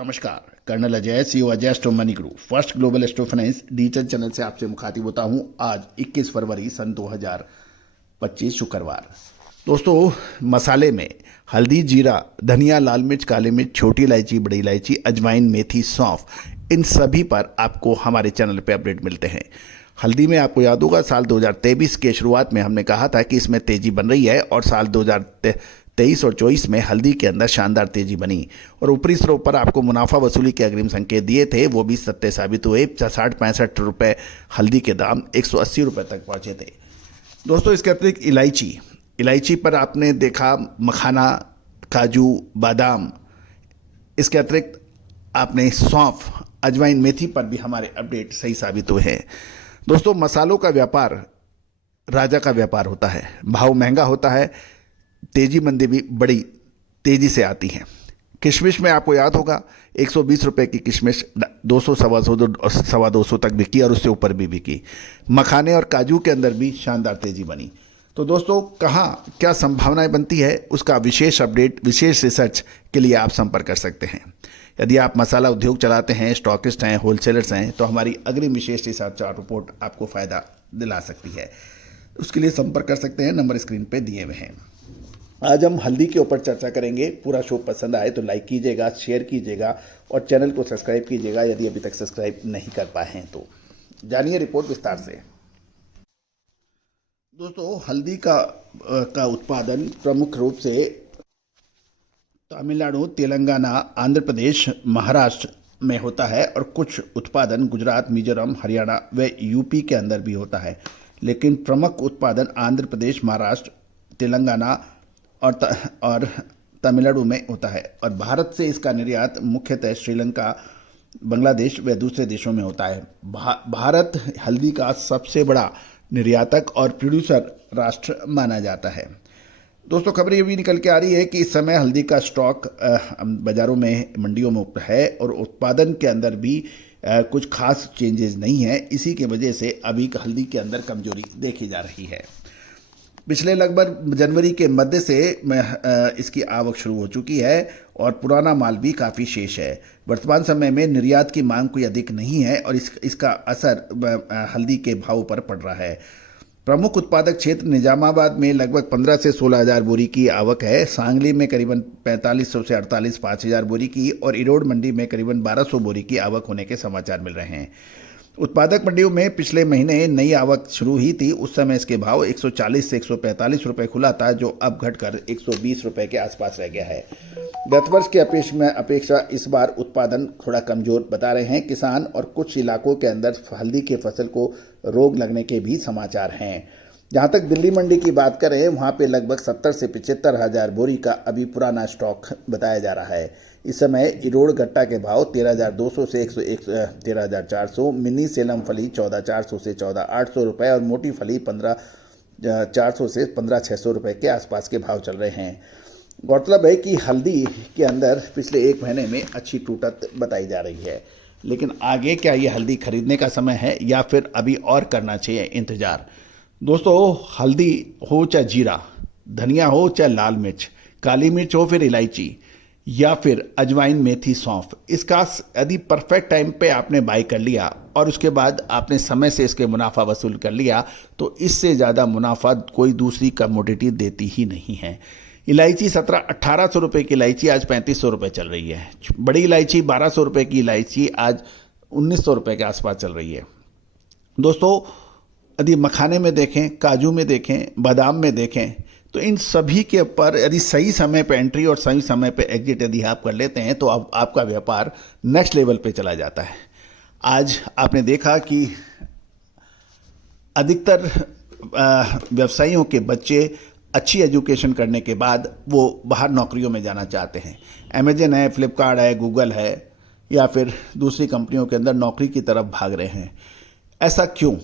नमस्कार, colonel Ajay, CEO Ajay astro money group, first global astro finance digital channel से आपसे मुखातिब होता हूं। आज 21 फरवरी सन 2025 शुक्रवार। दोस्तों, मसाले में हल्दी, जीरा, धनिया, लाल मिर्च, काली मिर्च, छोटी इलायची, बड़ी इलायची, अजवाइन, मेथी, सौंफ, इन सभी पर आपको हमारे चैनल पे अपडेट मिलते हैं। हल्दी में आपको याद होगा साल 2023 के शुरुआत में हमने कहा था कि इसमें तेजी बन रही है और साल 2023 और 24 में हल्दी के अंदर शानदार तेजी बनी और ऊपरी स्तरों पर आपको मुनाफा वसूली के अग्रिम संकेत दिए थे, वो भी सत्य साबित हुए। 60-65 रुपये हल्दी के दाम 180 रुपये तक पहुंचे थे। दोस्तों, इसके अतिरिक्त इलायची पर आपने देखा मखाना, काजू, बादाम, इसके अतिरिक्त आपने सौंफ, अजवाइन, मेथी पर भी हमारे अपडेट सही साबित हुए हैं। दोस्तों, मसालों का व्यापार राजा का व्यापार होता है। भाव महंगा होता है, तेजी मंदी भी बड़ी तेजी से आती है। किशमिश में आपको याद होगा 120 रुपये की किशमिश 200, 250 तक बिकी और उससे ऊपर भी बिकी। मखाने और काजू के अंदर भी शानदार तेजी बनी। तो दोस्तों, कहाँ क्या संभावनाएं बनती है, उसका विशेष अपडेट, विशेष रिसर्च के लिए आप संपर्क कर सकते हैं। यदि आप मसाला उद्योग चलाते हैं, स्टॉकिस्ट हैं, होलसेलर्स हैं, तो हमारी अग्रिम विशेष रिसर्च चार्ट रिपोर्ट आपको फ़ायदा दिला सकती है। उसके लिए संपर्क कर सकते हैं, नंबर स्क्रीन पे दिए हुए हैं। आज हम हल्दी के ऊपर चर्चा करेंगे। पूरा शो पसंद आए तो लाइक कीजिएगा, शेयर कीजिएगा और चैनल को सब्सक्राइब कीजिएगा यदि अभी तक सब्सक्राइब नहीं कर पाए हैं तो। जानिए रिपोर्ट विस्तार से। दोस्तों, हल्दी का उत्पादन प्रमुख रूप से तमिलनाडु, तेलंगाना, आंध्र प्रदेश, महाराष्ट्र में होता है और कुछ उत्पादन गुजरात, मिजोरम, हरियाणा व यूपी के अंदर भी होता है। लेकिन प्रमुख उत्पादन आंध्र प्रदेश, महाराष्ट्र, तेलंगाना और तमिलनाडु में होता है और भारत से इसका निर्यात मुख्यतः श्रीलंका, बांग्लादेश व दूसरे देशों में होता है। भारत हल्दी का सबसे बड़ा निर्यातक और प्रोड्यूसर राष्ट्र माना जाता है। दोस्तों, खबर ये भी निकल के आ रही है कि इस समय हल्दी का स्टॉक बाज़ारों में, मंडियों में है और उत्पादन के अंदर भी कुछ खास चेंजेस नहीं है। इसी की वजह से अभी हल्दी के अंदर कमजोरी देखी जा रही है। पिछले लगभग जनवरी के मध्य से इसकी आवक शुरू हो चुकी है और पुराना माल भी काफ़ी शेष है। वर्तमान समय में निर्यात की मांग कोई अधिक नहीं है और इसका असर हल्दी के भाव पर पड़ रहा है। प्रमुख उत्पादक क्षेत्र निजामाबाद में लगभग 15 से 16 हज़ार बोरी की आवक है। सांगली में करीबन 4500 से 5,000 बोरी की और इरोड मंडी में करीबन 1200 बोरी की आवक होने के समाचार मिल रहे हैं। उत्पादक मंडियों में पिछले महीने नई आवक शुरू हुई थी। उस समय इसके भाव 140 से 145 रुपये खुला था, जो अब घटकर 120 रुपये के आसपास रह गया है। गत वर्ष की अपेक्षा इस बार उत्पादन थोड़ा कमजोर बता रहे हैं किसान और कुछ इलाकों के अंदर हल्दी के फसल को रोग लगने के भी समाचार हैं। जहां तक दिल्ली मंडी की बात करें, वहां पे लगभग 70 से 75 हज़ार बोरी का अभी पुराना स्टॉक बताया जा रहा है। इस समय इरोड़ गट्टा के भाव 13,200 से 13,400, मिनी सेलम फली 14,400 से 14,800 रुपये और मोटी फली 15,400 से 15,600 रुपये के आसपास के भाव चल रहे हैं। गौरतलब है कि हल्दी के अंदर पिछले एक महीने में अच्छी टूटत बताई जा रही है, लेकिन आगे क्या ये हल्दी खरीदने का समय है या फिर अभी और करना चाहिए इंतजार। दोस्तों, हल्दी हो चाहे जीरा, धनिया हो चाहे लाल मिर्च, काली मिर्च हो फिर इलायची या फिर अजवाइन, मेथी, सौंफ, इसका यदि परफेक्ट टाइम पे आपने बाई कर लिया और उसके बाद आपने समय से इसके मुनाफा वसूल कर लिया तो इससे ज़्यादा मुनाफा कोई दूसरी कमोडिटी देती ही नहीं है। इलायची 1700-1800 रुपये की इलायची आज 3500 रुपये चल रही है। बड़ी इलायची 1200 रुपये की इलायची आज 1900 रुपये के आसपास चल रही है। दोस्तों, यदि मखाने में देखें, काजू में देखें, बादाम में देखें, तो इन सभी के ऊपर यदि सही समय पे एंट्री और सही समय पे एग्जिट यदि आप कर लेते हैं तो आपका व्यापार नेक्स्ट लेवल पे चला जाता है। आज आपने देखा कि अधिकतर व्यवसायियों के बच्चे अच्छी एजुकेशन करने के बाद वो बाहर नौकरियों में जाना चाहते हैं। अमेजन है, फ्लिपकार्ट है, गूगल है या फिर दूसरी कंपनियों के अंदर नौकरी की तरफ भाग रहे हैं। ऐसा क्यों?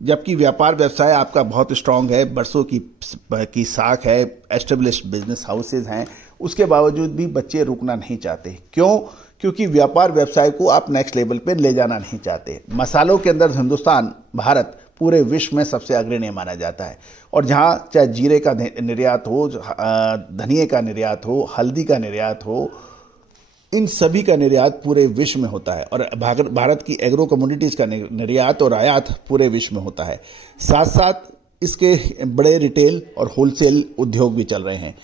जबकि व्यापार व्यवसाय आपका बहुत स्ट्रांग है, बरसों की साख है, एस्टेब्लिश्ड बिजनेस हाउसेज हैं, उसके बावजूद भी बच्चे रुकना नहीं चाहते। क्यों? क्योंकि व्यापार व्यवसाय को आप नेक्स्ट लेवल पे ले जाना नहीं चाहते। मसालों के अंदर हिंदुस्तान, भारत पूरे विश्व में सबसे अग्रणी माना जाता है और जहाँ चाहे जीरे का निर्यात हो, धनिए का निर्यात हो, हल्दी का निर्यात हो, इन सभी का निर्यात पूरे विश्व में होता है और भारत की एग्रो कमोडिटीज़ का निर्यात और आयात पूरे विश्व में होता है। साथ साथ इसके बड़े रिटेल और होलसेल उद्योग भी चल रहे हैं।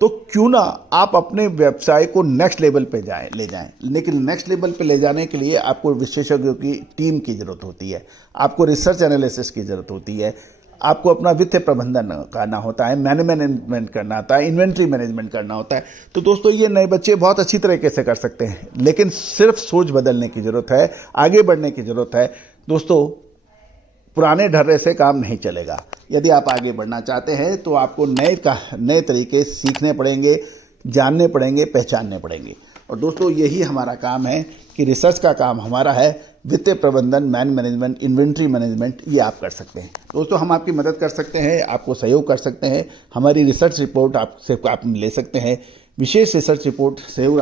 तो क्यों ना आप अपने व्यवसाय को नेक्स्ट लेवल पे ले जाएं। लेकिन नेक्स्ट लेवल पे ले जाने के लिए आपको विशेषज्ञों की टीम की ज़रूरत होती है, आपको रिसर्च एनालिसिस की ज़रूरत होती है, आपको अपना वित्तीय प्रबंधन करना होता है, मैनेजमेंट करना होता है, इन्वेंट्री मैनेजमेंट करना होता है। तो दोस्तों ये नए बच्चे बहुत अच्छी तरीके से कर सकते हैं, लेकिन सिर्फ सोच बदलने की ज़रूरत है, आगे बढ़ने की ज़रूरत है। दोस्तों पुराने ढर्रे से काम नहीं चलेगा। यदि आप आगे बढ़ना चाहते हैं तो आपको नए तरीके सीखने पड़ेंगे, जानने पड़ेंगे, पहचानने पड़ेंगे। और दोस्तों यही हमारा काम है कि रिसर्च का काम हमारा है, वित्तीय प्रबंधन, मैनेजमेंट, इन्वेंट्री मैनेजमेंट ये आप कर सकते हैं। दोस्तों हम आपकी मदद कर सकते हैं, आपको सहयोग कर सकते हैं। हमारी रिसर्च रिपोर्ट आप ले सकते हैं। विशेष रिसर्च रिपोर्ट सहयोग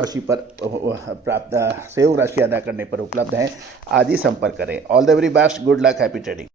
राशि अदा करने पर उपलब्ध है। आज ही संपर्क करें। All the very best, good luck, happy trading.